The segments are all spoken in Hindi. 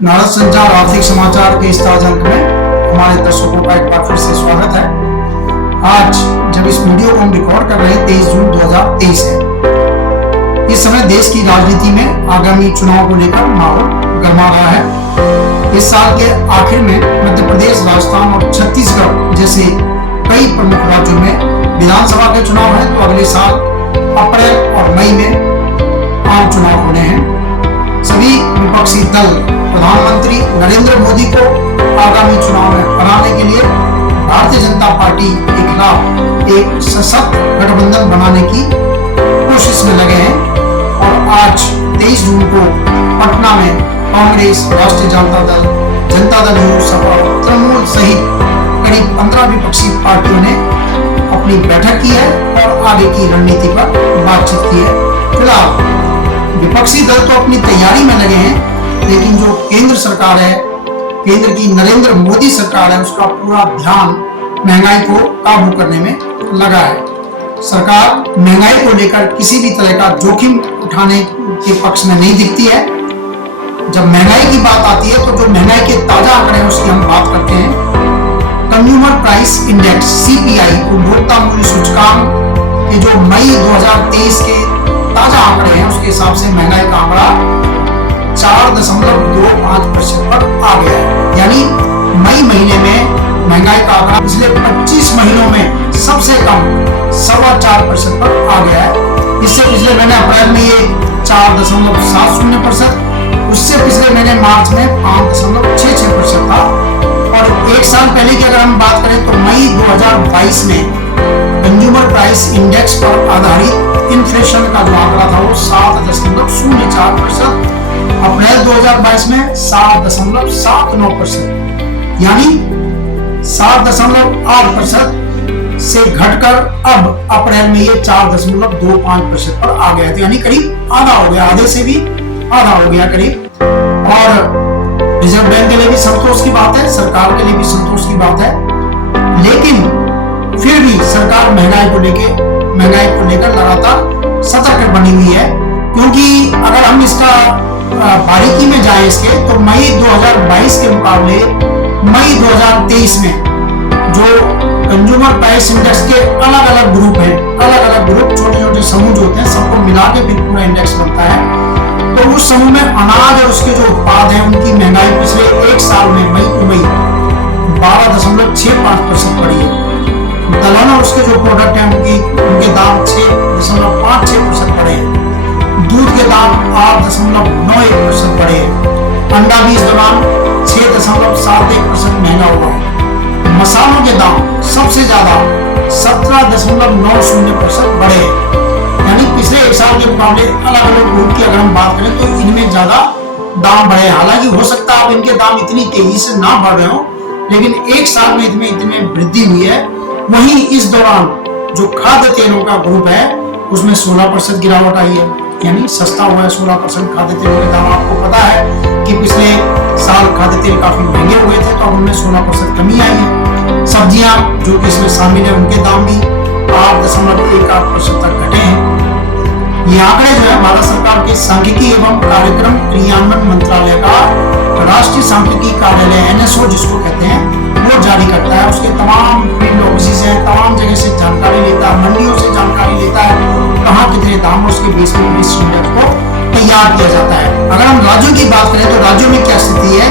नारद संचार आर्थिक समाचार के इस ताजा अंक में हमारे दर्शकों का एक बार फिर से स्वागत है। आज जब इस वीडियो को हम रिकॉर्ड कर रहे हैं 23 जून 2023 है। इस समय देश की राजनीति में आगामी चुनाव को लेकर माहौल गर्मा रहा है। इस साल के आखिर में मध्य प्रदेश, राजस्थान और छत्तीसगढ़ जैसे कई प्रमुख राज्यों में विधानसभा के चुनाव है, तो अगले साल अप्रैल और मई में आम चुनाव होने हैं। सभी विपक्षी दल प्रधानमंत्री नरेंद्र मोदी को आगामी चुनाव में हराने के लिए भारतीय जनता पार्टी के खिलाफ एक सशक्त गठबंधन बनाने की कोशिश में लगे हैं। और आज 23 जून को पटना में कांग्रेस, राष्ट्रीय जनता दल सपा और तृणमूल सहित करीब 15 विपक्षी पार्टियों ने अपनी बैठक की है और आगे की रणनीति पर बातचीत की है। फिलहाल विपक्षी दल तो अपनी तैयारी में लगे हैं, लेकिन जो केंद्र सरकार है, केंद्र की नरेंद्र मोदी सरकार है, उसका पूरा ध्यान महंगाई को काबू करने में लगा है। सरकार महंगाई को लेकर किसी भी तरह का जोखिम उठाने के पक्ष में नहीं दिखती है। जब महंगाई की बात आती है तो जो महंगाई के ताजा आंकड़े हैं उसकी हम बात करते हैं। कंज्यूमर प्राइस इंडेक्स CPI, उपभोक्ता मूल्य सूचकांक के जो मई 2023 के ताजा आंकड़े हैं उसके हिसाब से महंगाई का आंकड़ा 4.25% पर आ गया है। यानी मई महीने में महंगाई का आंकड़ा पिछले 25 महीनों में सबसे कम 4.25% पर आ गया है। इससे पिछले महीने अप्रैल में ये 4.70%, उससे पिछले महीने मार्च में 5.66% था। और एक साल पहले की अगर हम बात करें तो मई 2022 में कंज्यूमर प्राइस इंडेक्स पर आधारित इन्फ्लेशन का जो आंकड़ा था वो 7.04%, अप्रैल 2022 में 7.79%, यानी 7.8% से घटकर अब अप्रैल में ये 4.25% पर आ गया था। यानी करीब आधा हो गया, आधे से भी आधा हो गया करीब। और रिजर्व बैंक के लिए भी संतोष की बात है, सरकार के लिए भी संतोष की बात है। लेकिन फिर भी सरकार महंगाई को लेकर लगातार सतर्क बनी हुई है, क्योंकि अगर हम इसका बारीकी में जाएं इसके तो मई 2022 के मुकाबले मई 2023 में जो कंज्यूमर प्राइस इंडेक्स के अलग अलग ग्रुप हैं, अलग अलग ग्रुप, छोटे छोटे समूह जो होते हैं, सबको मिला के फिर पूरा इंडेक्स बनता है। तो उस समूह में अनाज और उसके जो उत्पाद हैं उनकी महंगाई पिछले एक साल में मई टू मई 12.65% बढ़ी है। दलहन और उसके जो प्रोडक्ट हैं उनके दाम 6.56% बढ़े हैं। दूध के दाम 8.91% बढ़े हैं। अंडा भी इस दौरान 6.71% महंगा हुआ है। मसालों के दाम सबसे ज्यादा 17.90% बढ़े हैं। यानी पिछले एक साल के मुकाबले अलग अलग ग्रुप की अगर हम बात करें तो इनमें ज्यादा दाम बढ़े। हालांकि हो सकता है अब इनके दाम इतनी तेजी से ना बढ़ रहे हो, लेकिन एक साल में इतने वृद्धि हुई है। वहीं इस दौरान जो खाद्य तेलों का ग्रुप है उसमें 16% गिरावट आई है, यानी सस्ता हुआ है 16% खाद्य तेलों के दाम। आपको पता है कि पिछले साल खाद्य तेल काफी महंगे हुए थे, तो अब उनमें 16% कमी आई है। सब्जियां जो कि इसमें शामिल है उनके दाम भी 8.18% तक घटे हैं। ये आंकड़े जो है भारत सरकार के सांख्यिकी एवं कार्यक्रम क्रियान्वयन मंत्रालय का राष्ट्रीय सांख्यिकी कार्यालय NSO जिसको कहते हैं वो जारी करता है। उसके तमाम फील्ड ऑफिस हैं, तमाम जगह से जानकारी लेता है, मंडियों से जानकारी लेता है, कहाँ कितने दाम, उसके बेस पर इस इंडेक्स को तैयार किया जाता है। अगर हम राज्यों की बात करें तो राज्यों में क्या स्थिति है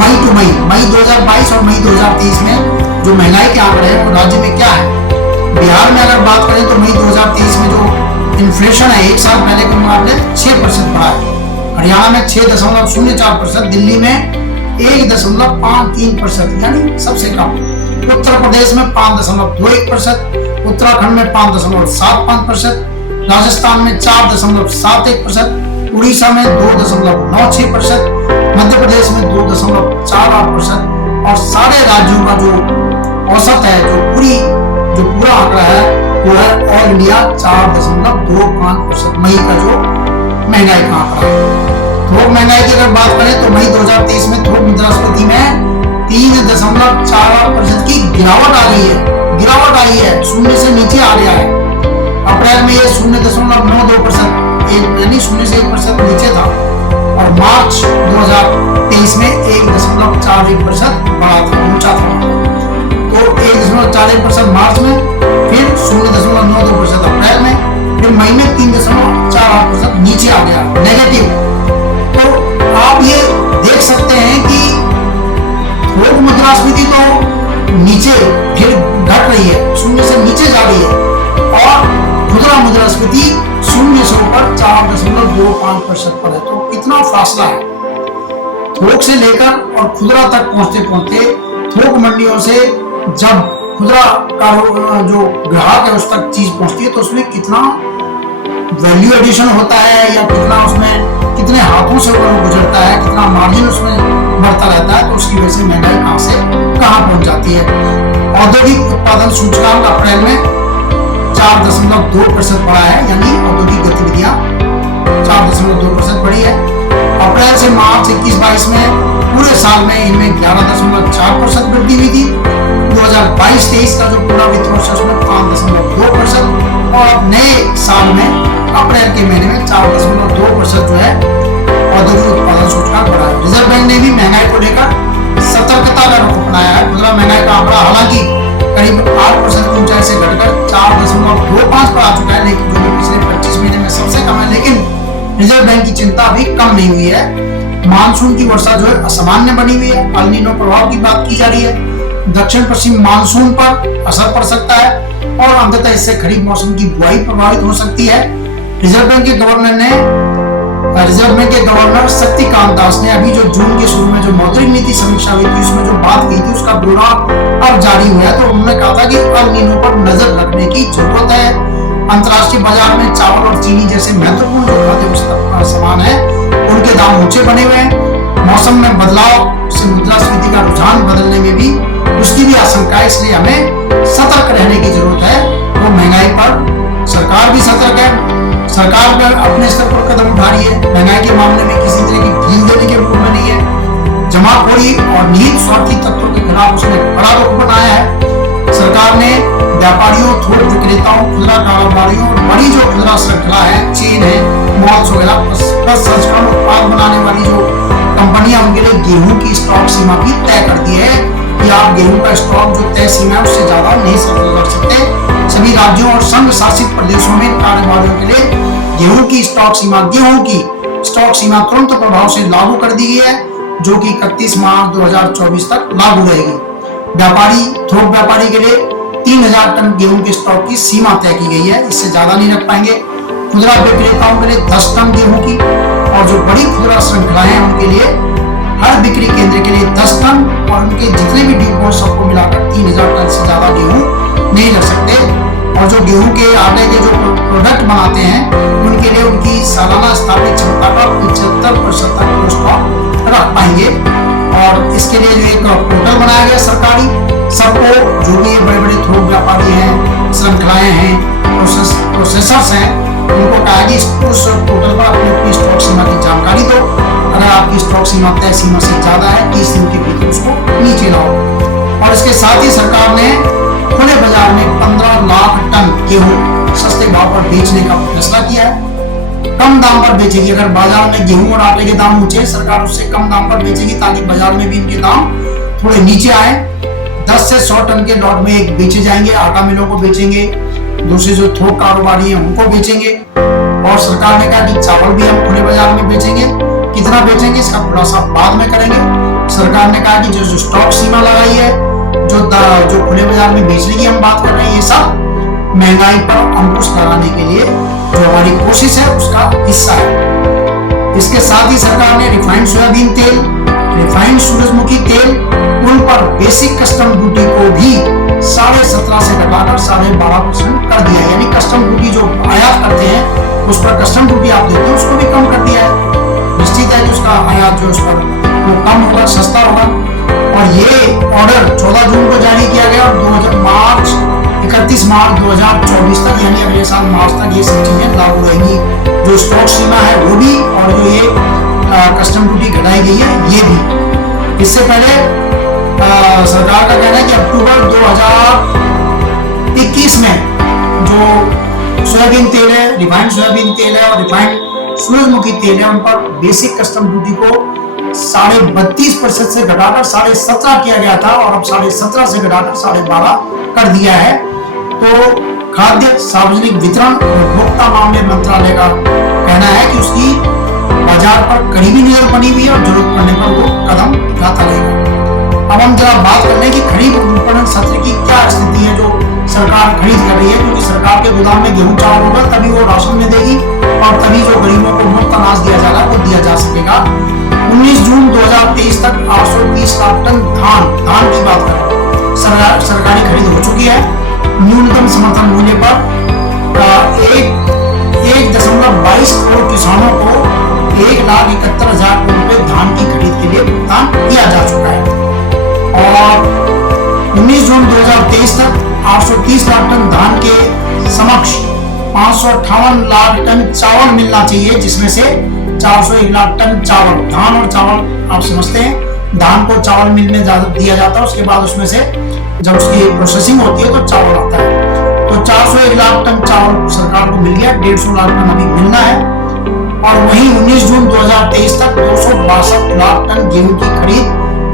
मई टू मई 2022 और मई 2023 में जो महंगाई के आंकड़े हैं वो राज्य में क्या है। बिहार में अगर बात करें तो मई 2023 में जो इन्फ्लेशन है एक साल पहले के मुकाबले 6% बढ़ा है। हरियाणा में 6.04%, दिल्ली में 1.53%, यानी सबसे कम। उत्तर प्रदेश में 5.21%, उत्तराखंड में 5.75%, राजस्थान में 4.71%, उड़ीसा में 2.96%, मध्य प्रदेश में 2.48%, और सारे राज्यों का जो औसत है, जो पूरा आंकड़ा है वो है ऑल इंडिया 4.25% मई का जो महंगाई का आंकड़ा है। थोक महंगाई की अगर बात करें तो मई 2023 में थोक मुद्रास्फीति में 3.48% की गिरावट आई है, शून्य से नीचे आ गया है। अप्रैल में ये 0.92%, यानी 0 से 1% नीचे था। और मार्च 2023 में 1.41% बढ़ा था, ऊंचा था। तो 1.41% मार्च में, फिर 0.92% अप्रैल में, फिर मई में 3.48% नीचे आ गया, नेगेटिव। तो आप ये देख सकते हैं कि थोक मुद्रास्फीति तो नीचे फिर घट रही है, शून्य से नीचे जा रही है, और खुदरा मुद्रास्फीति शून्य से ऊपर 4.25% पर है। तो कितना फासला है थोक से लेकर और खुदरा तक पहुंचते पहुंचते। थोक मंडियों से जब खुदरा का जो ग्राहक है उस तक चीज पहुंचती है तो उसमें कितना वैल्यू एडिशन होता है, या कितना उसमें कितने हाथों से गुजरता है, कितना मार्जिन उसमें बढ़ता रहता है। तो उसकी वजह से महंगाई कहां से कहां पहुंच जाती है। औद्योगिक उत्पादन सूचकांक अप्रैल में 4.2% बढ़ा है, यानी औद्योगिक गतिविधियां 4.2% बढ़ी है। अप्रैल से मार्च 21-22 में पूरे साल में इनमें 11.4% वृद्धि हुई थी। 2022-23 का जो पूरा वित्त वर्ष है उसमें 5.2%, और नए साल में अप्रैल के महीने में 4.2% जो है औद्योगिक उत्पादन सूचकांक बढ़ा है। रिजर्व बैंक ने भी महंगाई को लेकर सतर्कता का रुख अपनाया है। खुदरा महंगाई का आंकड़ा हालांकि करीब 8% की ऊंचाई से घटकर 4.25 पर आ चुका है, लेकिन जो पिछले 25 महीने में सबसे कम है। लेकिन रिजर्व बैंक की चिंता अभी कम नहीं हुई है। मानसून की वर्षा जो है असामान्य बनी हुई है। अल नीनो प्रभाव की बात की जा रही है। दक्षिण पश्चिम मानसून पर असर पड़ सकता है, और अंततः इससे खरीफ मौसम की बुआई प्रभावित हो सकती है। रिजर्व बैंक के गवर्नर शक्तिकांत दास ने अभी जो जून के शुरू में जो मौद्रिक नीति समीक्षा हुई थी उसमें जो बात की थी उसका ब्यौरा अब जारी हुआ है। तो उन्होंने कहा था कि अल नीनो पर नजर रखने की जरूरत है। अंतर्राष्ट्रीय बाजार में चावल और चीनी जैसे महत्वपूर्ण जो खाद्य सामान है उनके दाम ऊंचे बने हुए हैं। मौसम में बदलाव से मुद्रास्फीति का रुझान बदलने में भी उसकी भी आशंका है, इसलिए हमें सतर्क रहने की जरूरत है। वो महंगाई पर सरकार भी सतर्क है। सरकार पर अपने स्तर पर कदम उठा रही है। महंगाई के मामले में किसी तरह की ढील देने के रूप में नहीं है। जमाखोरी और निहित स्वार्थी तत्वों के खिलाफ उसने बड़ा रुख बनाया है। सरकार ने व्यापारियों, थोक विक्रेताओं, खुदरा कारोबारियों और बड़ी जो खुदरा श्रृंखला है, चेन है, मॉल्स वगैरह, प्रसंस्करण उत्पाद बनाने वाली जो कंपनियां, उनके लिए गेहूं की स्टॉक सीमा भी तय कर दी है कि आप गेहूं का स्टॉक जो तय सीमा है उससे ज्यादा नहीं कर सकते। सभी राज्यों और संघ शासित प्रदेशों में कारोबारियों के लिए गेहूं की स्टॉक सीमा तुरंत प्रभाव से लागू कर दी गई है, जो कि 31 मार्च 2024 तक लागू रहेगी। थोक व्यापारी के लिए 3000 टन गेहूं के स्टॉक की सीमा तय की गई है, इससे ज्यादा नहीं रख पाएंगे। खुदरा विक्रेताओं के लिए 10 टन गेहूं की, और जो बड़ी खुदरा श्रृंखलाएं हैं उनके लिए हर बिक्री केंद्र के लिए 10 टन, और उनके जितने भी डिपो सबको मिलाकर 3000 टन से ज्यादा गेहूं नहीं रख सकते। और जो गेहूं के आटे के जो प्रोडक्ट बनाते हैं उनके लिए उनकी सालाना स्थापित क्षमता का 75% तक वो स्टॉक रख पाएंगे। और इसके लिए जो एक पोर्टल बनाया गया सरकारी, सबको जो भी बड़े बड़े थोक व्यापारी हैं, श्रृंखलाएं हैं, प्रोसेसर्स हैं, उनको कहा कि उस पोर्टल पर अपनी स्टॉक सीमा की जानकारी दो। अगर आपकी स्टॉक सीमा तय सीमा से ज्यादा है 30 दिन के भीतर उसको नीचे लाओ। और इसके साथ ही सरकार ने खुले बाजार में 15 लाख टन गेहूं सस्ते भाव पर बेचने का फैसला किया है। कम दाम पर बेचेगी। अगर बाजार में गेहूं और आटे के दाम ऊंचे, सरकार उससे कम दाम पर बेचेगी ताकि बाजार में भी इनके दाम थोड़े नीचे आए। 10 से 100 टन के लॉट में एक बेचे जाएंगे, आटा मिलों को बेचेंगे, दूसरे जो थोक कारोबारी हैं उनको बेचेंगे। और सरकार ने कहा कि चावल भी हम खुले बाजार में बेचेंगे। कितना बेचेंगे इसका खुलासा बाद में करेंगे। सरकार ने कहा कि जो स्टॉक सीमा लगाई है, जो खुले बाजार में बेचने की हम बात कर रहे हैं, ये सब महंगाई पर अंकुश लगाने के लिए जो हमारी कोशिश है उसका हिस्सा है। इसके साथ ही सरकार ने रिफाइंड सोयाबीन तेल, रिफाइंड सूरजमुखी तेल, उन पर बेसिक कस्टम ड्यूटी को भी 17.5% से घटाकर 12.5% कर दिया। यानी कस्टम ड्यूटी जो आयात करते हैं उस पर कस्टम ड्यूटी आप देते हैं उसको भी कम कर दिया है। निश्चित है कि उसका आयात जो उस पर वो कम होगा, सस्ता होगा। और ये ऑर्डर 14 जून को जारी किया गया और 31 मार्च 2024 तक, यानी अगले साल मार्च तक ये सब चीजें लागू रहेंगी। जो स्टॉक सीमा है वो भी, और जो ये कस्टम ड्यूटी घटाई गई है ये भी। इससे पहले सरकार का कहना है कि अक्टूबर 2021 में जो सोयाबीन तेल है, रिफाइंड सोयाबीन तेल है और रिफाइंड सूरजमुखी तेल है उन पर बेसिक कस्टम ड्यूटी को 32.5% से घटाकर 17.5 किया गया था और अब 17.5 से घटाकर 12.5 कर दिया है। तो खाद्य सार्वजनिक वितरण और उपभोक्ता मामले मंत्रालय का कहना है कि उसकी बाजार पर करीबी नजर बनी हुई है और जरूरत पड़ने पर वो कदम उठाता रहेगा। अब हम जरा बात कर लें कि खरीफ विपणन सत्र की क्या स्थिति है जो सरकार खरीद कर रही है, क्योंकि सरकार के गोदाम में गेहूं चावल होगा तभी वो राशन में देगी और तभी जो गरीबों को मुफ्त अनाज दिया जा रहा है वो दिया जा सकेगा। 19 जून 2023 तक 830 लाख टन धान की बात करें सरकारी खरीद हो चुकी है। न्यूनतम समर्थन मूल्य पर 1.22 करोड़ किसानों को 1,71,000 करोड़ रुपए धान की खरीद के लिए भुगतान किया जा चुका है। और 19 जून 2023 तक 830 लाख टन धान के समक्ष 558 लाख टन चावल मिलना चाहिए, जिसमें से 401 लाख टन चावल, धान और चावल आप समझते हैं, धान को चावल मिल में दिया जाता है, उसके बाद उसमें से जब उसकी प्रोसेसिंग होती है तो चावल आता है। तो 401 लाख टन चावल सरकार को मिल गया, 150 लाख टन अभी मिलना है। और वहीं 19 जून 2023 तक 262 लाख टन गेहूं की खरीद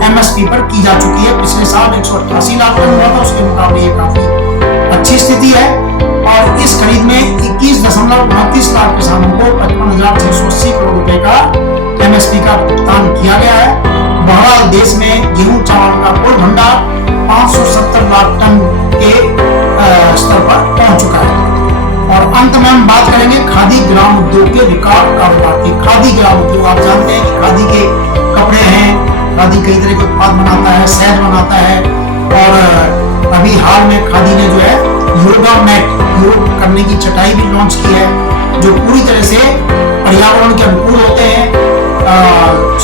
एमएसपी पर की जा चुकी है। पिछले साल 188 लाख टन हुआ था, उसके मुकाबले ये काफी अच्छी स्थिति है। और इस खरीद में 21.29 लाख किसानों को 55,680 करोड़ रुपए का एमएसपी का भुगतान किया गया है। बहरहाल देश में गेहूं चावल का कुल भंडार 570 लाख टन के स्तर पर पहुंच चुका है। और अंत में हम बात करेंगे खादी ग्राम उद्योग के रिकॉर्ड कारोबार की। खादी ग्राम उद्योग आप जानते हैं कि खादी के कपड़े हैं, खादी कई तरह के उत्पाद बनाता है, शहद बनाता है। और अभी हाल में खादी ने जो है योगा मैट, योग करने की चटाई भी लॉन्च की है, जो पूरी तरह से पर्यावरण के अनुकूल होते हैं,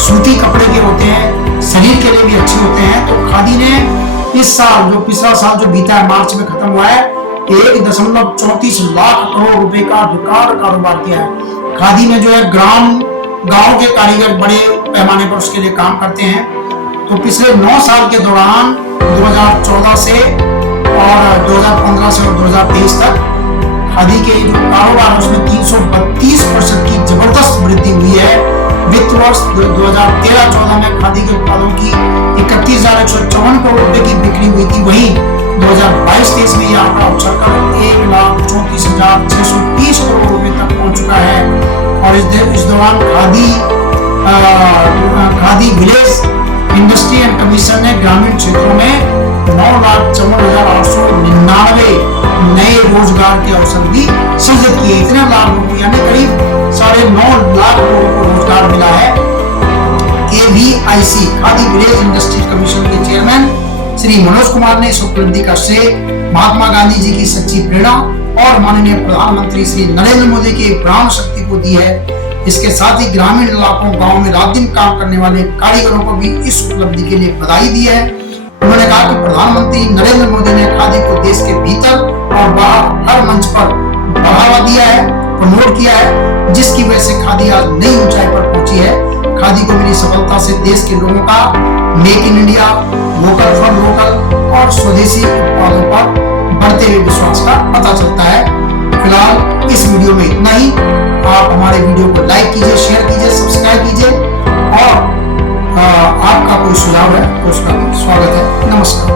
सूती कपड़े के होते हैं, शरीर के लिए भी अच्छे होते हैं। तो खादी ने इस साल, जो पिछला साल जो बीता है मार्च में खत्म हुआ है, 1.34 लाख करोड़ रुपए का रिकॉर्ड कारोबार किया है। खादी में जो है गांव के कारीगर बड़े पैमाने पर उसके लिए काम करते हैं। तो पिछले 9 साल के दौरान 2014 से और 2015 से और 2023 तक खादी के जो कारोबार है उसमें 332% की जबरदस्त वृद्धि हुई है। वित्त वर्ष 2013-14 में खादी के उत्पादों की 31,154 करोड़ रुपए की बिक्री हुई थी। वहीं 2022-23 में यह आंकड़ा उछलकर 1,34,630 करोड़ रुपए तक पहुंच चुका है। और इस दौरान khadi village industry and commission ने ग्रामीण क्षेत्रों में 9,54,899 नए रोजगार के अवसर भी सृजित किए। इतने लाख लोगों, यानी करीब 9.5 लाख लोगों को रोजगार मिला है। KVIC khadi village industry commission के चेयरमैन श्री मनोज कुमार ने इस उपलब्धि का श्रेय महात्मा गांधी जी की सच्ची प्रेरणा और माननीय प्रधानमंत्री श्री नरेंद्र मोदी की प्राण शक्ति को दी है। इसके साथ ही ग्रामीण इलाकों गांव में रात दिन काम करने वाले कारीगरों को भी इस उपलब्धि के लिए बधाई दी है। उन्होंने कहा कि प्रधानमंत्री नरेंद्र मोदी ने खादी को देश के भीतर और बाहर हर मंच पर बढ़ावा दिया है, प्रमोट किया है, जिसकी वजह से खादी आज नई ऊंचाई पर पहुंची है। खादी को मिली सफलता से देश के लोगों का make in India, vocal for local और स्वदेशी उत्पादों पर बढ़ते हुए विश्वास का पता चलता है। फिलहाल इस वीडियो में इतना ही। आप हमारे वीडियो को लाइक कीजिए, शेयर कीजिए, सब्सक्राइब कीजिए और आपका कोई सुझाव है तो उसका स्वागत है। नमस्कार।